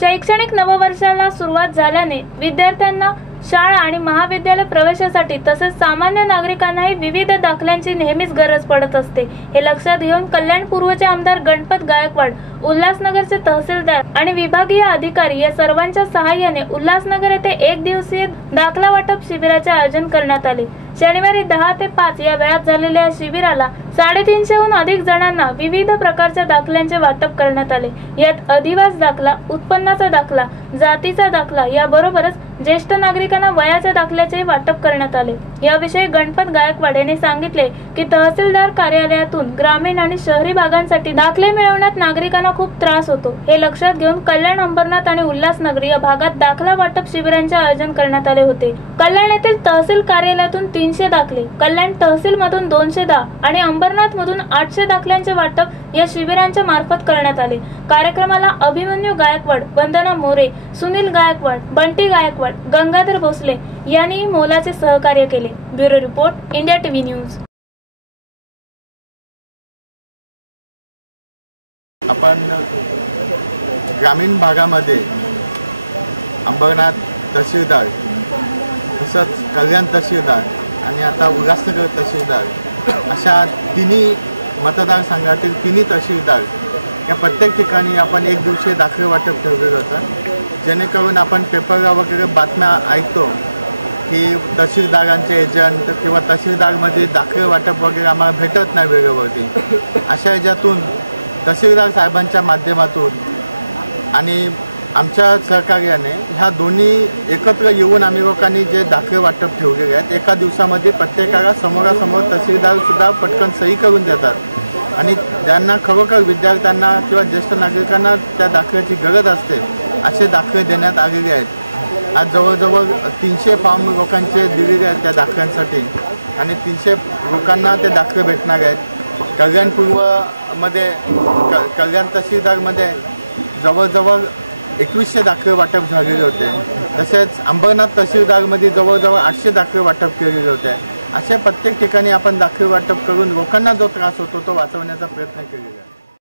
शैक्षणिक नववर्षाला सुरुवात झाल्याने विद्यार्थ्यांना शाळा आणि महाविद्यालय प्रवेशासाठी तसेच सामान्य नागरिकांनाही विविध दाखल्यांची नेहमीच गरज पडत असते। हे लक्षात घेऊन कल्याण पूर्वचे आमदार गणपत गायकवाड, उल्हासनगरचे तहसीलदार आणि विभागीय अधिकारी या सर्वांच्या सहाय्याने उल्हासनगर येथे एक दिवसीय दाखला वाटप शिबिराचे आयोजन करण्यात आले। शनिवारी 10 ते 5 या वेळात झालेल्या या शिबिराला 350हून अधिक जणांना विविध प्रकारच्या दाखल्यांचे वाटप करण्यात आले। यात अधिवास दाखला, उत्पन्नाचा दाखला, जातीचा दाखला याबरोबरच ज्येष्ठ नागरिकांना वयाच्या दाखल्याचे वाटप करण्यात आले। याविषयी गणपत गायकवाड यांनी सांगितले की तहसीलदार कार्यालयातून ग्रामीण आणि शहरी भागांसाठी दाखले मिळवण्यात नागरिकांना खूप त्रास होतो। हे लक्षात घेऊन कल्याण, अंबरनाथ आणि उल्हासनगर या भागात दाखला वाटप शिबिरांचे आयोजन करण्यात आले होते। कल्याण येथील तहसील कार्यालयातून 300 दाखले, कल्याण तहसील मधून 210 आणि अंबरनाथ मधून 800 दाखल्यांचे वाटप या शिबिरांच्या मार्फत करण्यात आले। कार्यक्रमाला अभिमन्यू गायकवाड, वंदना मोरे, सुनील गायकवाड, बंटी गायकवाड, गंगाधर भोसले यांनी मोलाचे सहकार्य केले। Bureau report, India TV news. आपण ग्रामीण भागामध्ये अंबरनाथ तहसीलदार, तसंच कल्याण तहसीलदार आणि आता उल्हासनगर तहसीलदार अशा तिन्ही मतदारसंघातील तिन्ही तहसीलदार या प्रत्येक ठिकाणी आपण एक दिवसीय दाखले वाटप ठेवलेलं होतं। जेणेकरून आपण पेपरला वगैरे बातम्या ऐकतो की तहसीलदारांचे एजंट किंवा तहसीलदारमध्ये दाखले वाटप वगैरे आम्हाला भेटत नाही वेळेवरती। अशा ह्याच्यातून तहसीलदार साहेबांच्या माध्यमातून आणि आमच्या सहकार्याने ह्या दोन्ही एकत्र येऊन आम्ही लोकांनी जे दाखले वाटप ठेवलेले आहेत, एका दिवसामध्ये प्रत्येकाला समोरासमोर तहसीलदारसुद्धा पटकन सही करून देतात आणि ज्यांना खरोखर विद्यार्थ्यांना किंवा ज्येष्ठ नागरिकांना त्या दाखल्याची गरज असते असे दाखले देण्यात आलेले आहेत। आज जवळजवळ 300 फॉर्म लोकांचे दिलेले आहेत त्या दाखल्यांसाठी आणि 300 लोकांना ते दाखले भेटणार आहेत। कल्याण पूर्वमध्ये कल्याण तहसीलदारमध्ये जवळजवळ 2100 दाखले वाटप झालेले होते। तसेच अंबरनाथ तहसीलदारमध्ये जवळजवळ 800 दाखले वाटप केलेले होते। अशा प्रत्येक ठिकाणी आपण दाखले वाटप करून लोकांना जो त्रास होतो तो वाचवण्याचा प्रयत्न केलेला आहे।